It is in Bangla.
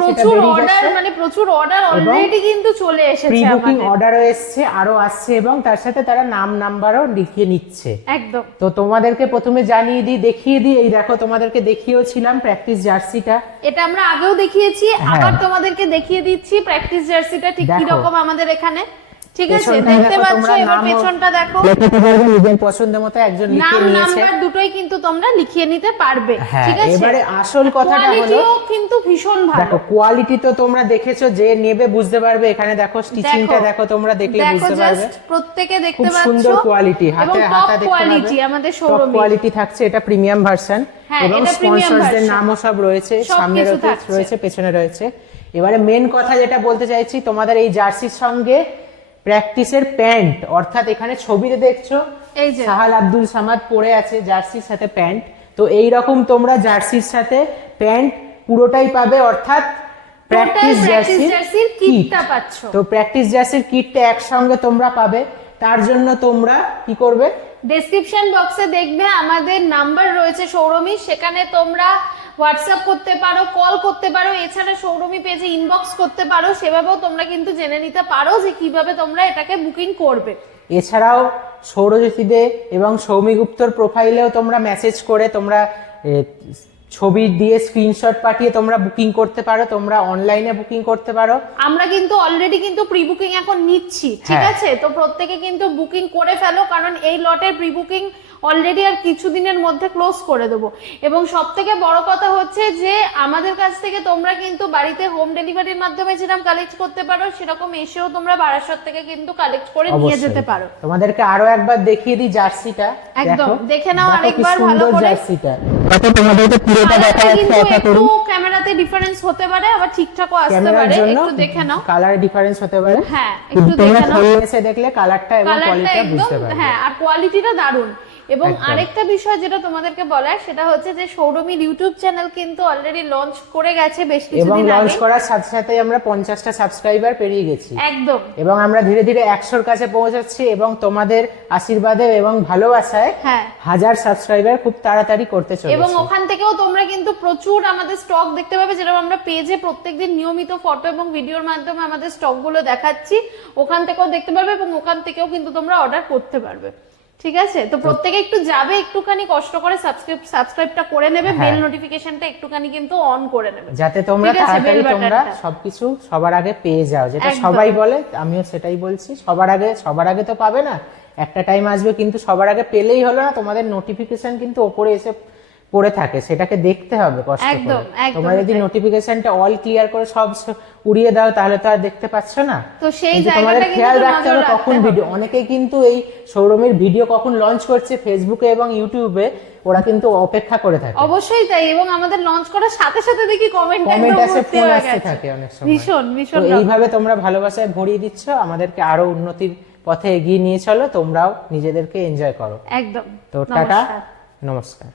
প্রচুর অর্ডার, মানে প্রচুর অর্ডার অলরেডি কিন্তু চলে এসেছে, প্রি বুকিং অর্ডারও এসেছে, আরো আসছে, এবং তার সাথে তারা নাম নাম্বারও লিখিয়ে নিচ্ছে। একদম। তো তোমাদেরকে প্রথমে জানিয়ে দিই, দেখিয়ে দিই, এই দেখো তোমাদেরকে দেখিয়েও ছিলাম প্র্যাকটিস জার্সিটা, এটা আমরা আগেও দেখিয়েছি, আবার তোমাদেরকে দেখিয়ে দিচ্ছি প্র্যাকটিস জার্সিটা ঠিক কি রকম আমাদের এখানে। ঠিক আছে, দেখতে পাচ্ছো, এবার পেছনটা দেখো, নিজের পছন্দ মতো একজন লিখে নিয়েছে, নাম্বার দুটোই কিন্তু তোমরা লিখিয়ে নিতে পারবে। ঠিক আছে, এবারে আসল কথাটা হলো কোয়ালিটিও কিন্তু ভীষণ ভালো। দেখো কোয়ালিটি তো তোমরা দেখেছো, যে নেবে বুঝতে পারবে। এখানে দেখো স্টিচিংটা দেখো, তোমরা দেখলে বুঝতে পারবে, প্রত্যেকে দেখতে খুব পাচ্ছো সুন্দর কোয়ালিটি, হাতে হাতে দেখতে কোয়ালিটি আমাদের টপ কোয়ালিটি থাকছে। এটা প্রিমিয়াম ভার্সন, এবং স্পন্সরদের নামও সব রয়েছে, সামনে রয়েছে, পেছনে রয়েছে। এবারে মেন কথা যেটা বলতে চাইছি, তোমাদের এই জার্সির সঙ্গে প্র্যাকটিসের প্যান্ট, অর্থাৎ এখানে ছবিতে দেখছো এই যে সাহাল আব্দুল সামাদ পরে আছে জার্সির সাথে প্যান্ট, তো এই রকম তোমরা জার্সির সাথে প্যান্ট পুরোটাই পাবে, অর্থাৎ প্র্যাকটিস জার্সির কিটটা পাচ্ছ। তো প্র্যাকটিস জার্সির কিটটা একসঙ্গে তোমরা পাবে। তার জন্য তোমরা কি করবে, ডেসক্রিপশন বক্সে দেখবে আমাদের নাম্বার রয়েছে সৌরমী, সেখানে তোমরা হোয়াটসঅ্যাপ করতে পারো, কল করতে পারো, এছাড়া সৌরমী পেজে ইনবক্স করতে পারো, সেভাবেও তোমরা কিন্তু জেনে নিতে পারো যে কিভাবে তোমরা এটাকে বুকিং করবে। এছাড়াও সৌরজ্যোতি দে এবং সৌমি গুপ্তর প্রোফাইলেও তোমরা মেসেজ করে তোমরা ছবি দিয়ে স্ক্রিনশট পাঠিয়ে তোমরা বুকিং করতে পারো, তোমরা অনলাইনে বুকিং করতে পারো। আমরা কিন্তু অলরেডি কিন্তু প্রি বুকিং এখন নিচ্ছি, ঠিক আছে, তো প্রত্যেকে কিন্তু বুকিং করে ফেলো, কারণ এই লটের প্রি বুকিং অলরেডি আর কিছুদিনের মধ্যে ক্লোজ করে দেবো। এবং সব থেকে বড় কথা হচ্ছে যে আমাদের কাছ থেকে তোমরা কিন্তু বাড়িতে হোম ডেলিভারির মাধ্যমে যেরকম কালেক্ট করতে পারো, সেরকম এসেও তোমরা বারাসাত থেকে কিন্তু কালেক্ট করে নিয়ে যেতে পারো। তোমাদেরকে আরো একবার দেখিয়ে দিই জার্সিটা, একদম দেখে নাও আরেকবার ভালো করে জার্সিটা। তাতে তোমাদেরকে পুরোটা দেখা যাচ্ছে, একটু ক্যামেরাতে ডিফারেন্স হতে পারে, আবার ঠিকঠাকও আসতে পারে, একটু দেখে নাও, কালার ডিফারেন্স হতে পারে। হ্যাঁ, একটু দেখে নাও, এসে দেখলে কালারটা এবং কোয়ালিটিটা বুঝতে পারবে। হ্যাঁ, আর কোয়ালিটিটা দারুণ। এবং আরেকটা বিষয় যেটা তোমাদেরকে বলার, সেটা হচ্ছে যে সৌরমীর ইউটিউব চ্যানেল কিন্তু অলরেডি লঞ্চ করে গেছে বেশ কিছুদিন আগে, এবং লঞ্চ করার সাথে সাথে আমরা 50টা সাবস্ক্রাইবার পেরিয়ে গেছি একদম, এবং আমরা ধীরে ধীরে 100-র কাছে পৌঁছাচ্ছি, এবং তোমাদের আশীর্বাদে এবং ভালোবাসায় 1000 সাবস্ক্রাইবার খুব তাড়াতাড়ি করতে চলেছি। এবং ওখান থেকেও তোমরা কিন্তু প্রচুর আমাদের স্টক দেখতে পাবে, যেরকম আমরা পেজে প্রত্যেকদিন নিয়মিত ফটো এবং ভিডিওর মাধ্যমে আমাদের স্টক গুলো দেখাচ্ছি, ওখান থেকেও দেখতে পারবে, এবং ওখান থেকেও কিন্তু তোমরা অর্ডার করতে পারবে। ঠিক আছে, তো প্রত্যেকে একটু যাবে, একটুখানি কষ্ট করে সাবস্ক্রাইবটা করে নেবে, বেল নোটিফিকেশনটা একটুখানি কিন্তু অন করে নেবে, যাতে তোমরা তাড়াতাড়ি তোমরা সবকিছু সবার আগে পেয়ে যাও, যেটা সবাই বলে, আমিও সেটাই বলছি, সবার আগে তো পাবে না, একটা টাইম আসবে কিন্তু সবার আগে পেলেই হলো না, তোমাদের নোটিফিকেশন কিন্তু উপরে এসে পড়ে থাকে, সেটাকে দেখতে হবে কষ্ট করে। তোমরা যদি নোটিফিকেশনটা অল ক্লিয়ার করে সব উড়িয়ে দাও, তাহলে তো আর দেখতে পাচ্ছ না। তো সেই তোমাদের খেয়াল রাখতে হবে কখন ভিডিও, অনেকেই কিন্তু এই সৌরমীর ভিডিও কখন লঞ্চ করছে ফেসবুকে এবং ইউটিউবে, ওরা কিন্তু অপেক্ষা করে থাকে। অবশ্যই তাই, এবং আমাদের লঞ্চ করার সাথে সাথে দেখি কমেন্ট আসে, ফোন আসতে থাকে অনেক সময়। ভীষণ এইভাবে তোমরা ভালোবাসায় ভরিয়ে দিচ্ছ, আমাদেরকে আরো উন্নতির পথে এগিয়ে নিয়ে চলো, তোমরাও নিজেদেরকে এনজয় করো। একদম। তো টাটা, নমস্কার।